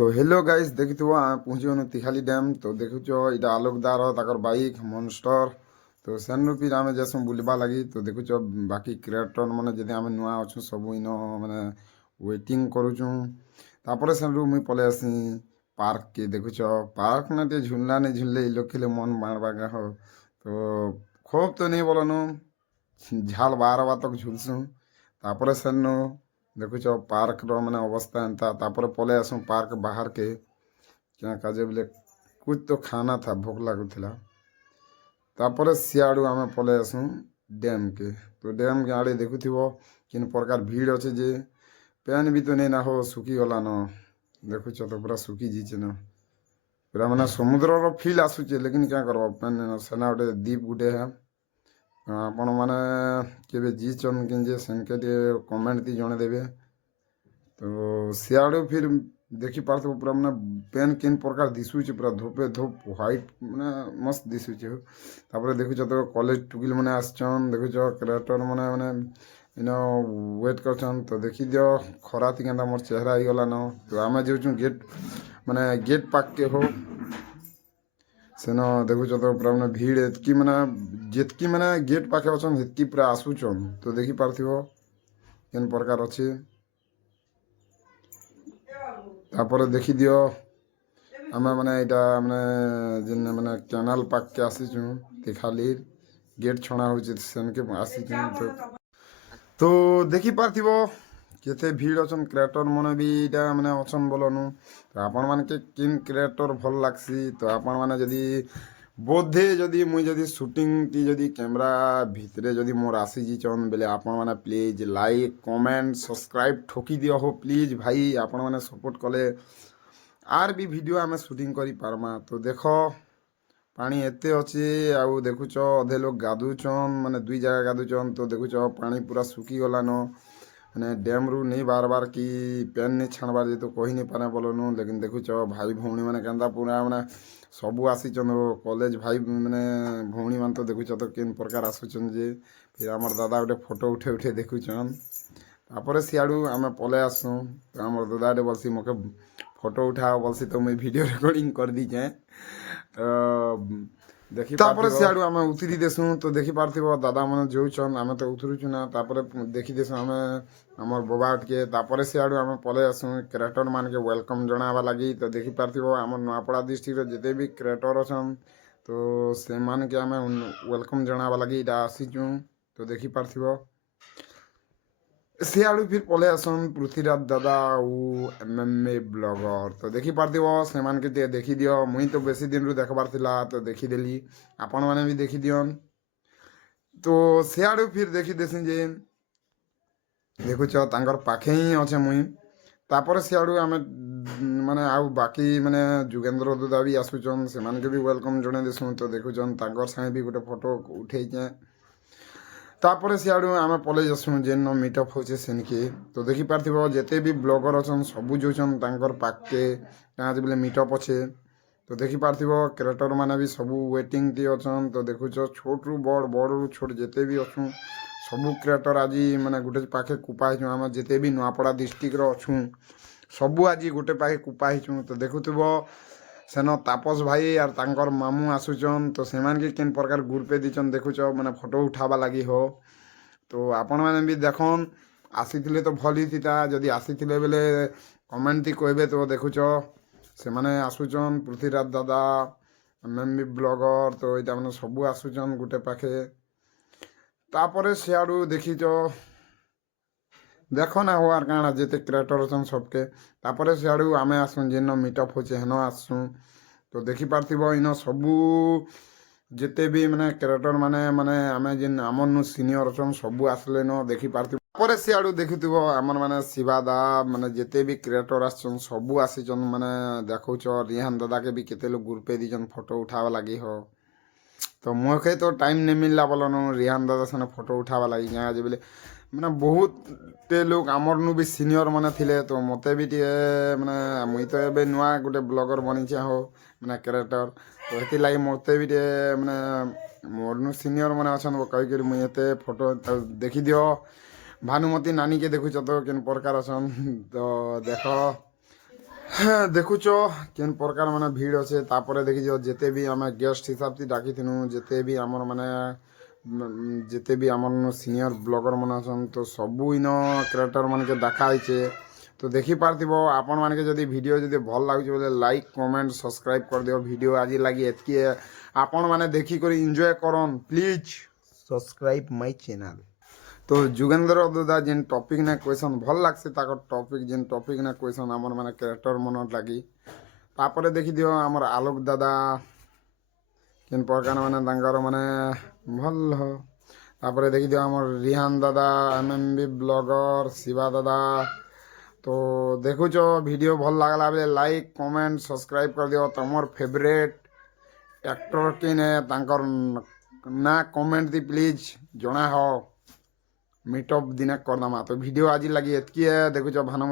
तो hello guys देखिथिବ ଆମେ ପହଞ୍ଚିଗନୁ ତିଖାଲି ଡ୍ୟାମ୍ ତ ଦେଖୁଛ ଏଇଟା ଆଲୋକଦାର ତାଙ୍କର ବାଇକ୍ ମନଷ୍ଟର ତ ସେନୁ ଫିର୍ ଆମେ ଯାସୁଁ ବୁଲିବା ଲାଗି ତ ଦେଖୁଛ ବାକି କ୍ରିଏଟର ମାନେ ଯଦି ଆମେ ନୂଆ ଅଛୁ ସବୁ ଇନ ମାନେ ୱେଟିଂ କରୁଛୁଁ ତାପରେ ସେନୁ ମୁଇଁ ପଳେଇ ଆସି ପାର୍କ କେ ଦେଖୁଛ ପାର୍କ ନା ଟିକେ ଝୁଲନା ନେଇ ଝୁଲଲେ ଇ ଲୋକ ଖେଲେ ମନ ମାରବା ଗାହ ତ ଖୋବ ତ ନେଇ ବୋଲନୁ ଝାଲ ବାରବା ତକ ଝୁଲସୁଁ ତାପରେ ସେନୁ ଦେଖୁଛ ପାର୍କର ମାନେ ଅବସ୍ଥା ଏନ୍ତା ତାପରେ ପଳେଇ ଆସୁଁ ପାର୍କ ବାହାରକେ क्या काजे बोले कुछ तो खाना था भूख लाଗୁଥିଲା ତାପରେ ସିଆଡ଼ୁ ଆମେ ପଳେଇ ଆସୁଁ ଡ୍ୟାମ୍ କେ ତ ଡ୍ୟାମ୍ କେ ଆଡ଼େ ଦେଖୁଥିବ କିନ୍ ପ୍ରକାର ଭିଡ଼ ଅଛି ଯେ ପେନ୍ ବି ତ ନେଇ ନା ହୋ ଶୁଖିଗଲାନ ଦେଖୁଛ ତ ପୁରା ଶୁଖି ଯାଇଛେ ନା ପୁରା ମାନେ ସମୁଦ୍ରର ଫିଲ୍ ଆସୁଛେ ଲେକିନ୍ क्या କରବ ପେନ୍ ସେନା ଗୋଟେ ଦ୍ୱୀପ ଗୋଟେ ହେ ଆପଣମାନେ କେବେ ଯାଇଛନ୍ କିନ୍ ଯେ ସେନ୍କେ ଟିକେ କମେଣ୍ଟ ଦି ଜଣେଇଦେବେ ତ ସିଆଡ଼ୁ ଫିର୍ ଦେଖିପାରୁଥିବ ପୁରା ମାନେ ପେନ୍ କେନ୍ ପ୍ରକାର ଦିଶୁଛେ ପୁରା ଧୂପେ ଧୂପ ହ୍ୱାଇଟ୍ ମାନେ ମସ୍ତ ଦିଶୁଛେ ତାପରେ ଦେଖୁଛ ତ କଲେଜ ଟୁକିଲ ମାନେ ଆସିଛନ୍ ଦେଖୁଛ କ୍ରିଏଟର ମାନେ ମାନେ ଇନ ୱେଟ୍ କରଛନ୍ ତ ଦେଖିଦିଅ ଖରାତି କେନ୍ତା ମୋର ଚେହେରା ହେଇଗଲାନ ତ ଆମେ ଯାଉଛୁଁ ଗେଟ୍ ମାନେ ଗେଟ୍ ପାଖକେ ହଉ ସେନ ଦେଖୁଛ ତ ପୁରା ମାନେ ଭିଡ଼ ଏତ୍କି ମାନେ ଯେତ୍କି ମାନେ ଗେଟ୍ ପାଖେ ଅଛନ୍ ସେତ୍କି ପୁରା ଆସୁଛନ୍ ତ ଦେଖିପାରୁଥିବ କେନ୍ ପ୍ରକାର ଅଛି ତାପରେ ଦେଖିଦିଅ ଆମେ ମାନେ ଏଇଟା ମାନେ ଯେନ୍ ମାନେ କେନାଲ ପାଖକେ ଆସିଛୁଁ ତିଖାଲି ଗେଟ୍ ଛଣା ହଉଛେ ସେନ୍କେ ଆସିଛୁଁ ତ ଦେଖିପାରୁଥିବ କେତେ ଭିଡ଼ ଅଛନ୍ କ୍ରିଏଟର ମାନେ ବି ଏଇଟା ମାନେ ଅଛନ୍ ବୋଲନୁ ତ ଆପଣମାନକେ କିନ୍ କ୍ରିଏଟର ଭଲ ଲାଗ୍ସି ତ ଆପଣମାନେ ଯଦି ବୋଧେ ଯଦି ମୁଇଁ ଯଦି ସୁଟିଂଟି ଯଦି କ୍ୟାମେରା ଭିତରେ ଯଦି ମୋର ଆସିଯାଇଛନ୍ ବେଲେ ଆପଣମାନେ ପ୍ଲିଜ୍ ଲାଇକ୍ କମେଣ୍ଟ ସବସ୍କ୍ରାଇବ୍ ଠକି ଦିଅ ହୋ ପ୍ଲିଜ୍ ଭାଇ ଆପଣମାନେ ସପୋର୍ଟ କଲେ ଆର୍ ବି ଭିଡ଼ିଓ ଆମେ ସୁଟିଂ କରିପାରମା ତ ଦେଖ ପାଣି ଏତେ ଅଛି ଆଉ ଦେଖୁଛ ଅଧେ ଲୋକ ଗାଧୁଛନ୍ ମାନେ ଦୁଇ ଜାଗା ଗାଧୁଛନ୍ ତ ଦେଖୁଛ ପାଣି ପୁରା ଶୁଖିଗଲାନ ମାନେ ଡ୍ୟାମ୍ରୁ ନେଇ ବାରବାର କି ପେନ୍ ନେଇ ଛାଣବାର ଯେହେତୁ କହି ନେଇ ପାରେ ବୋଲନୁ ଲେକିନ୍ ଦେଖୁଛ ଭାଇ ଭଉଣୀ ମାନେ କେନ୍ତା ପୁରା ମାନେ ସବୁ ଆସିଛନ୍ କଲେଜ ଭାଇ ମାନେ ଭଉଣୀ ମାନେ ତ ଦେଖୁଛ ତ କେନ୍ ପ୍ରକାର ଆସୁଛନ୍ ଯେ ଫିର୍ ଆମର ଦାଦା ଗୋଟେ ଫଟୋ ଉଠେଇ ଉଠେଇ ଦେଖୁଛନ୍ ତାପରେ ସିଆଡ଼ୁ ଆମେ ପଳେଇ ଆସୁଁ ତ ଆମର ଦାଦାଟେ ବଲସି ମୋତେ ଫଟୋ ଉଠାଅ ବଲସି ତ ମୁଇଁ ଭିଡ଼ିଓ ରେକର୍ଡ଼ିଂ କରିଦେଇଛେଁ ତ ଦେଖି ତାପରେ ସିଆଡ଼ୁ ଆମେ ଉତରି ଦେସୁଁ ତ ଦେଖିପାରୁଥିବ ଦାଦାମାନେ ଯାଉଛନ୍ ଆମେ ତ ଉତରୁଛୁ ନା ତାପରେ ଦେଖିଦେସୁଁ ଆମେ ଆମର ବୋବା ଟିକେ ତାପରେ ସିଆଡ଼ୁ ଆମେ ପଳେଇ ଆସୁଁ କ୍ରିଏଟର ମାନକେ ୱେଲକମ୍ ଜଣାବା ଲାଗି ତ ଦେଖିପାରୁଥିବ ଆମର ନୂଆପଡ଼ା ଡିଷ୍ଟ୍ରିକ୍ଟର ଯେତେ ବି କ୍ରିଏଟର ଅଛନ୍ ତ ସେମାନକେ ଆମେ ୱେଲକମ୍ ଜଣାବା ଲାଗି ଏଇଟା ଆସିଛୁଁ ତ ଦେଖିପାରୁଥିବ ସିଆଡ଼ୁ ଫିର୍ ପଳେଇ ଆସନ୍ ପୃଥ୍ୱୀରାଜ ଦାଦା ଆଉ MMA ବ୍ଲଗର ତ ଦେଖିପାରୁଥିବ ସେମାନକେ ଟିକେ ଦେଖିଦିଅ ମୁଇଁ ତ ବେଶୀ ଦିନରୁ ଦେଖବାର ଥିଲା ତ ଦେଖିଦେଲି ଆପଣମାନେ ବି ଦେଖିଦିଅନ୍ ତ ସିଆଡ଼ୁ ଫିର୍ ଦେଖିଦେସି ଯେ ଦେଖୁଛ ତାଙ୍କର ପାଖେ ହିଁ ଅଛେ ମୁଇଁ ତାପରେ ସିଆଡ଼ୁ ଆମେ ମାନେ ଆଉ ବାକି ମାନେ ଯୁଗେନ୍ଦ୍ର ଦାଦା ବି ଆସୁଛନ୍ ସେମାନକେ ବି ୱେଲକମ୍ ଜଣେଇ ଦେସୁଁ ତ ଦେଖୁଛନ୍ ତାଙ୍କର ସାଙ୍ଗେ ବି ଗୋଟେ ଫଟୋ ଉଠେଇଛେଁ ତାପରେ ସିଆଡ଼ୁ ଆମେ ପଳେଇ ଯାସୁଁ ଯେନ୍ ମିଟଅପ୍ ହଉଛେ ସେନ୍କେ ତ ଦେଖିପାରୁଥିବ ଯେତେ ବି ବ୍ଲଗର ଅଛନ୍ ସବୁ ଯାଉଛନ୍ ତାଙ୍କର ପାଖକେ କାଁ ଯେ ବୋଲେ ମିଟଅପ୍ ଅଛେ ତ ଦେଖିପାରୁଥିବ କ୍ରିଏଟର ମାନେ ବି ସବୁ ୱେଟିଂଟି ଅଛନ୍ ତ ଦେଖୁଛ ଛୋଟରୁ ବଡ଼ ବଡ଼ରୁ ଛୋଟ ଯେତେ ବି ଅଛୁଁ ସବୁ କ୍ରିଏଟର ଆଜି ମାନେ ଗୋଟେ ପାଖେ କୁପା ହେଇଛୁଁ ଆମେ ଯେତେ ବି ନୂଆପଡ଼ା ଡିଷ୍ଟ୍ରିକ୍ଟର ଅଛୁଁ ସବୁ ଆଜି ଗୋଟେ ପାଖେ କୁପା ହେଇଛୁଁ ତ ଦେଖୁଥିବ ସେନ ତାପସ ଭାଇ ଆର୍ ତାଙ୍କର ମାମୁଁ ଆସୁଛନ୍ ତ ସେମାନକେ କେନ୍ ପ୍ରକାର ଗ୍ରୁପେ ଦେଇଛନ୍ ଦେଖୁଛ ମାନେ ଫଟୋ ଉଠାବା ଲାଗି ହୋ ତ ଆପଣମାନେ ବି ଦେଖନ୍ ଆସିଥିଲେ ତ ଭଲ ହେଇଥିତା ଯଦି ଆସିଥିଲେ ବେଲେ କମେଣ୍ଟଟି କହିବେ ତ ଦେଖୁଛ ସେମାନେ ଆସୁଛନ୍ ପୃଥ୍ୱୀରାଜ ଦାଦା MMA ବ୍ଲଗର ତ ଏଇଟା ମାନେ ସବୁ ଆସୁଛନ୍ ଗୋଟେ ପାଖେ ତାପରେ ସିଆଡ଼ୁ ଦେଖିଛ ଦେଖ ନା ହବାର କାଣା ଯେତେ କ୍ରିଏଟର ଅଛନ୍ ସବକେ ତାପରେ ସିଆଡ଼ୁ ଆମେ ଆସୁଁ ଯେନ ମିଟଅପ୍ ହଉଛେ ହେନ ଆସୁଁ ତ ଦେଖିପାରୁଥିବ ଇନ ସବୁ ଯେତେ ବି ମାନେ କ୍ରିଏଟର ମାନେ ମାନେ ଆମେ ଯେନ୍ ଆମରନୁ ସିନିୟର ଅଛନ୍ ସବୁ ଆସିଲେନ ଦେଖିପାରୁଥିବ ତାପରେ ସିଆଡ଼ୁ ଦେଖୁଥିବ ଆମର ମାନେ ଶିବାଦା ମାନେ ଯେତେ ବି କ୍ରିଏଟର ଆସିଛନ୍ ସବୁ ଆସିଛନ୍ ମାନେ ଦେଖୁଛ ରିହାନ ଦାଦାକେ ବି କେତେ ଲୋକ ଗ୍ରୁପେ ଦେଇଛନ୍ ଫଟୋ ଉଠାବା ଲାଗି ହ ତ ମୁଖେ ତ ଟାଇମ୍ ନେଇ ମିଳିଲା ବୋଲନ ରିହାନ ଦାଦା ସେନେ ଫଟୋ ଉଠାବା ଲାଗି କାଁ ଯେ ବୋଲେ ମାନେ ବହୁତଟେ ଲୋକ ଆମରନୁ ବି ସିନିୟର ମାନେ ଥିଲେ ତ ମୋତେ ବି ଟିକେ ମାନେ ମୁଇଁ ତ ଏବେ ନୂଆ ଗୋଟେ ବ୍ଲଗର ବନିଛେ ହୋ ମାନେ କ୍ରିଏଟର ତ ହେଥିର୍ଲାଗି ମୋତେ ବି ଟିକେ ମାନେ ମୋରନୁ ସିନିୟର ମାନେ ଅଛନ୍ କହିକରି ମୁଇଁ ଏତେ ଫଟୋ ଦେଖିଦିଅ ଭାନୁମତୀ ନାନୀକେ ଦେଖୁଛ ତ କେନ୍ ପ୍ରକାର ଅଛନ୍ ତ ଦେଖ হ্যাঁ দেখুছ কেন প্রকার মানে ভিড় আছে তারপরে দেখি যেতে বি আমি গেস্ট হিসাবটি ডাকিথিনু যেতে বি আমার মানে যেতে বি আমার সিনিয়র ব্লগর মানে অছন তো সবু ইন ক্রিয়েটর মানকে দেখা হয়েছে তো দেখি পারথিব আপন মানকে যদি ভিডিও যদি ভাল লাগুছে বলে লাইক কমেন্ট সবসক্রাইব କରିଦିଅ ভিডিও আজি লাগি এতকি আপন মানে দেখি করে এনজয় করন প্লিজ সবসক্রাইব মাই চ্যানেল তো যুগেন্দ্র দাদা যেন টপিক না কোয়েশন ভাল লাগছে তাকর টপিক যেন টপিক না কোয়েশন আমার মানে ক্যারেক্টর মনত লাগি তারপরে দেখি দিও আমার আলোক দাদা কেন প্রকার মানে তাঙ্কর মানে ভাল তারপরে দেখি দিও আমার রিহান দাদা এমএমবি ব্লগর শিবা দাদা তো দেখুছ ভিডিও ভাল লাগলা বেলে লাইক কমেন্ট সবসক্রাইব করে দিও তোমার ফেভারিট एक्टर के ने तांकर ना कमेंट दी प्लीज जना हो मीटअप दिने करदामा तो वीडियो आज लगी एतकी है देखो भानु